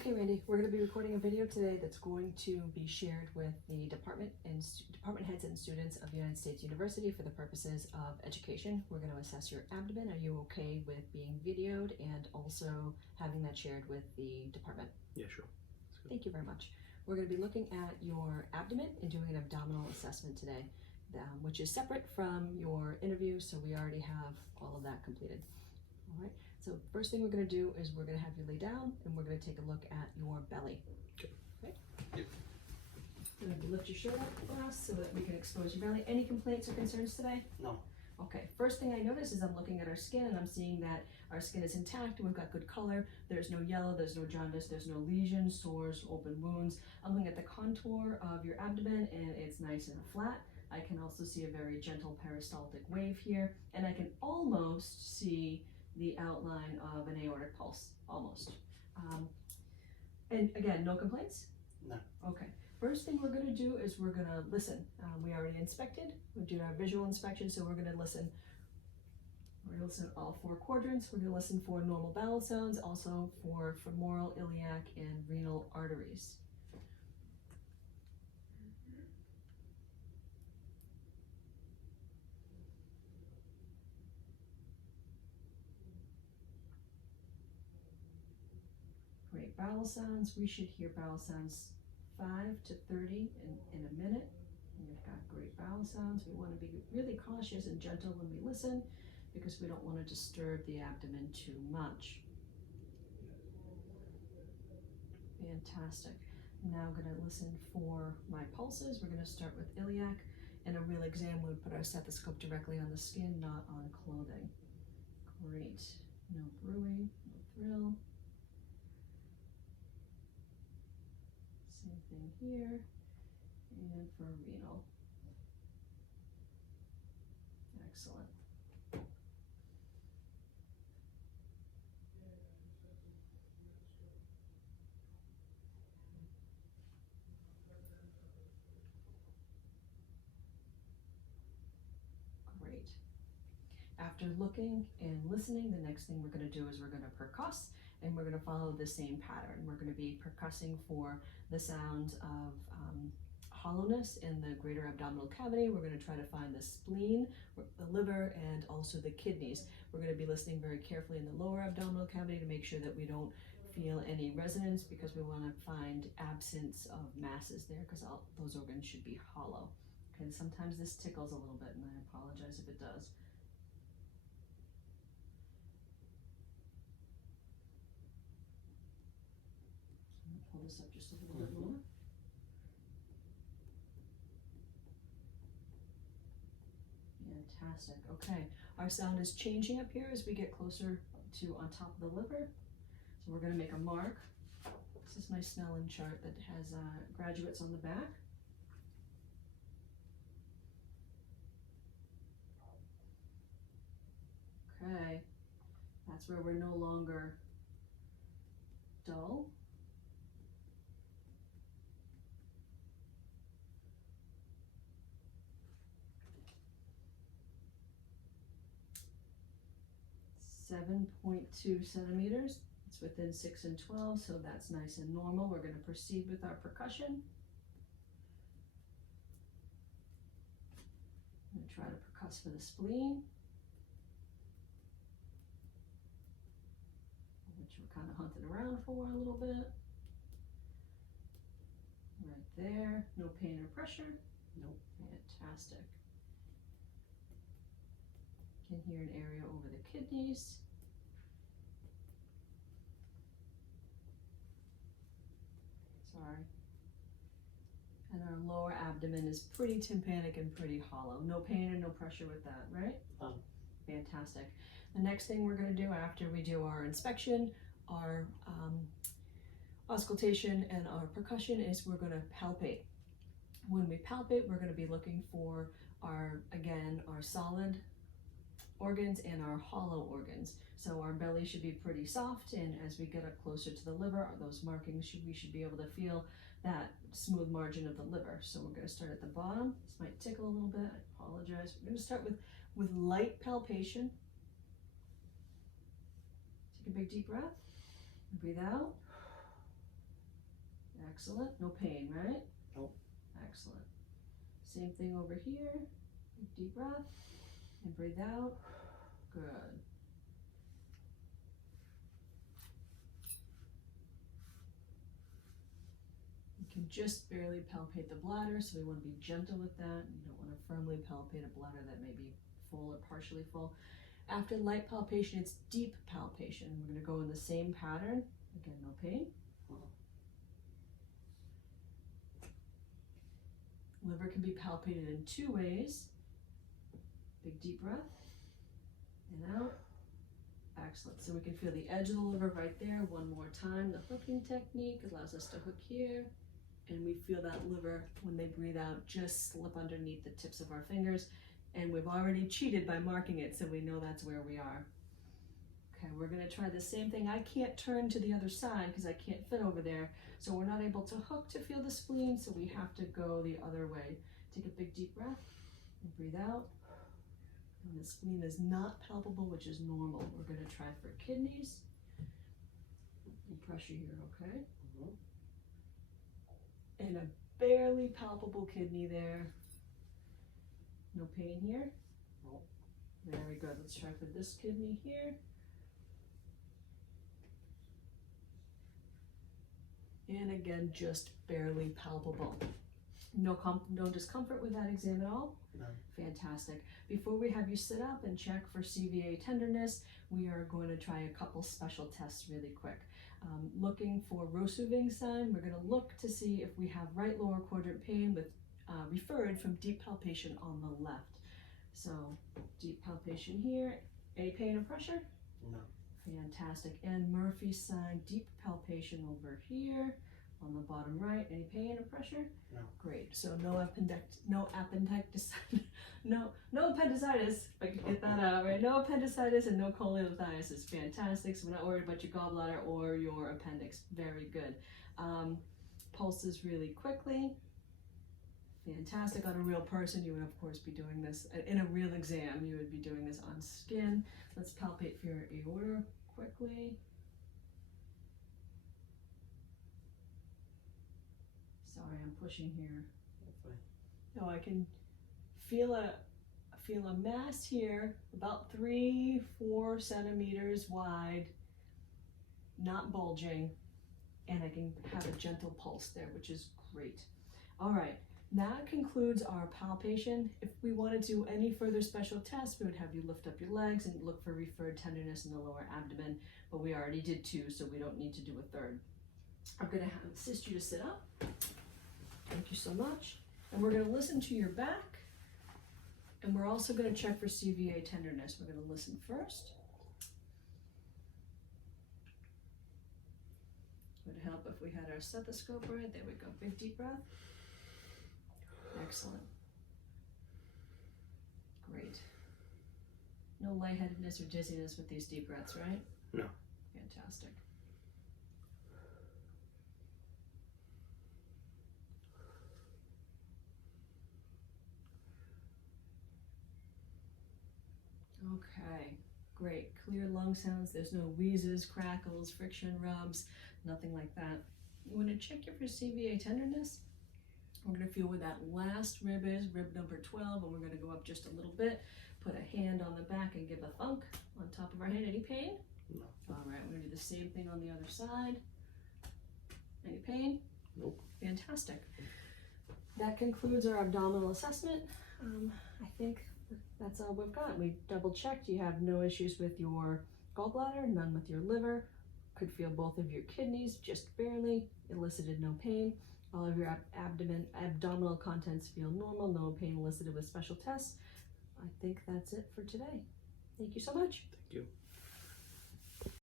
Okay, Randy, we're going to be recording a video today that's going to be shared with the department heads and students of United States University for the purposes of education. We're going to assess your abdomen. Are you okay with being videoed and also having that shared with the department? Yeah, sure. Thank you very much. We're going to be looking at your abdomen and doing an abdominal assessment today, which is separate from your interview, so we already have all of that completed. All right. So first thing we're going to do is we're going to have you lay down and we're going to take a look at your belly. Okay. Okay? Yep. You're going to lift your shirt up for us so that we can expose your belly. Any complaints or concerns today? No. Okay. First thing I notice is I'm looking at our skin and I'm seeing that our skin is intact and we've got good color. There's no yellow, there's no jaundice, there's no lesions, sores, open wounds. I'm looking at the contour of your abdomen and it's nice and flat. I can also see a very gentle peristaltic wave here, and I can almost see the outline of an aortic pulse, almost. And again, no complaints? No. Okay. First thing we're going to do is we're going to listen. We already inspected. We did our visual inspection, so we're going to listen. We're going to listen to all four quadrants. We're going to listen for normal bowel sounds, also for femoral, iliac, and renal arteries. Great bowel sounds. We should hear bowel sounds 5 to 30 in a minute. We've got great bowel sounds. We want to be really cautious and gentle when we listen because we don't want to disturb the abdomen too much. Fantastic. I'm now going to listen for my pulses. We're going to start with iliac. And a real exam would put our stethoscope directly on the skin, not on clothing. Great. No brewing, no thrill. Same thing here, and for renal. Excellent. Great. After looking and listening, the next thing we're going to do is we're going to percuss, and we're going to follow the same pattern. We're going to be percussing for the sound of hollowness in the greater abdominal cavity. We're going to try to find the spleen, the liver, and also the kidneys. We're going to be listening very carefully in the lower abdominal cavity to make sure that we don't feel any resonance, because we want to find absence of masses there, because those organs should be hollow. Okay, sometimes this tickles a little bit, and I apologize if it does. Pull this up just a little bit more. Fantastic. Okay, our sound is changing up here as we get closer to on top of the liver. So we're going to make a mark. This is my Snellen chart that has graduates on the back. Okay, that's where we're no longer dull. .2 centimeters. It's within 6 and 12, so that's nice and normal. We're going to proceed with our percussion. I'm going to try to percuss for the spleen, which we're kind of hunting around for a little bit. Right there. No pain or pressure. Nope. Fantastic. Can hear an area over the kidneys. Sorry. And our lower abdomen is pretty tympanic and pretty hollow. No pain and no pressure with that, right? Fantastic. The next thing we're going to do after we do our inspection, our auscultation, and our percussion is we're going to palpate. When we palpate, we're going to be looking for our solid organs and our hollow organs. So our belly should be pretty soft, and as we get up closer to the liver, those markings we should be able to feel that smooth margin of the liver. So we're going to start at the bottom. This might tickle a little bit. I apologize. We're going to start with light palpation. Take a big deep breath. Breathe out. Excellent. No pain, right? Nope. Excellent. Same thing over here. Deep breath and breathe out. Good. You can just barely palpate the bladder, so we want to be gentle with that. You don't want to firmly palpate a bladder that may be full or partially full. After light palpation, it's deep palpation. We're going to go in the same pattern. Again, no pain. Liver can be palpated in two ways. Big deep breath and out. Excellent. So we can feel the edge of the liver right there. One more time. The hooking technique allows us to hook here. And we feel that liver, when they breathe out, just slip underneath the tips of our fingers. And we've already cheated by marking it, so we know that's where we are. Okay, we're going to try the same thing. I can't turn to the other side because I can't fit over there. So we're not able to hook to feel the spleen, so we have to go the other way. Take a big deep breath and breathe out. And the spleen is not palpable, which is normal. We're going to try for kidneys. And pressure here, okay? And a barely palpable kidney there. No pain here? No. Very good. Let's try for this kidney here. And again, just barely palpable. No discomfort with that exam at all? No. Fantastic. Before we have you sit up and check for CVA tenderness, we are going to try a couple special tests really quick. Looking for Rosuving sign, we're going to look to see if we have right lower quadrant pain with referred from deep palpation on the left. So deep palpation here. Any pain or pressure? No. Fantastic. And Murphy sign, deep palpation over here on the bottom right. Any pain or pressure? No. Great. So no appendicitis, if I can get that out, right? No appendicitis and no cholelithitis is fantastic. So we're not worried about your gallbladder or your appendix. Very good. Pulses really quickly. Fantastic. On a real person, you would of course be doing this. In a real exam, you would be doing this on skin. Let's palpate for your aorta quickly. Sorry, I'm pushing here. No, I can feel a mass here, about 3-4 centimeters wide, not bulging, and I can have a gentle pulse there, which is great. All right. That concludes our palpation. If we want to do any further special tests, we would have you lift up your legs and look for referred tenderness in the lower abdomen, but we already did 2, so we don't need to do a third. I'm going to assist you to sit up. Thank you so much. And we're going to listen to your back, and we're also going to check for CVA tenderness. We're going to listen first. It would help if we had our stethoscope right. There we go. Big deep breath. Excellent. Great. No lightheadedness or dizziness with these deep breaths, right? No. Fantastic. Okay, great. Clear lung sounds. There's no wheezes, crackles, friction rubs, nothing like that. You want to check you for CVA tenderness. We're going to feel where that last rib is, rib number 12, and we're going to go up just a little bit. Put a hand on the back and give a thunk on top of our hand. Any pain? No. All right, we're going to do the same thing on the other side. Any pain? Nope. Fantastic. That concludes our abdominal assessment. I think that's all we've got. We've double checked. You have no issues with your gallbladder, none with your liver. Could feel both of your kidneys, just barely. Elicited no pain. All of your abdominal contents feel normal, no pain elicited with special tests. I think that's it for today. Thank you so much. Thank you.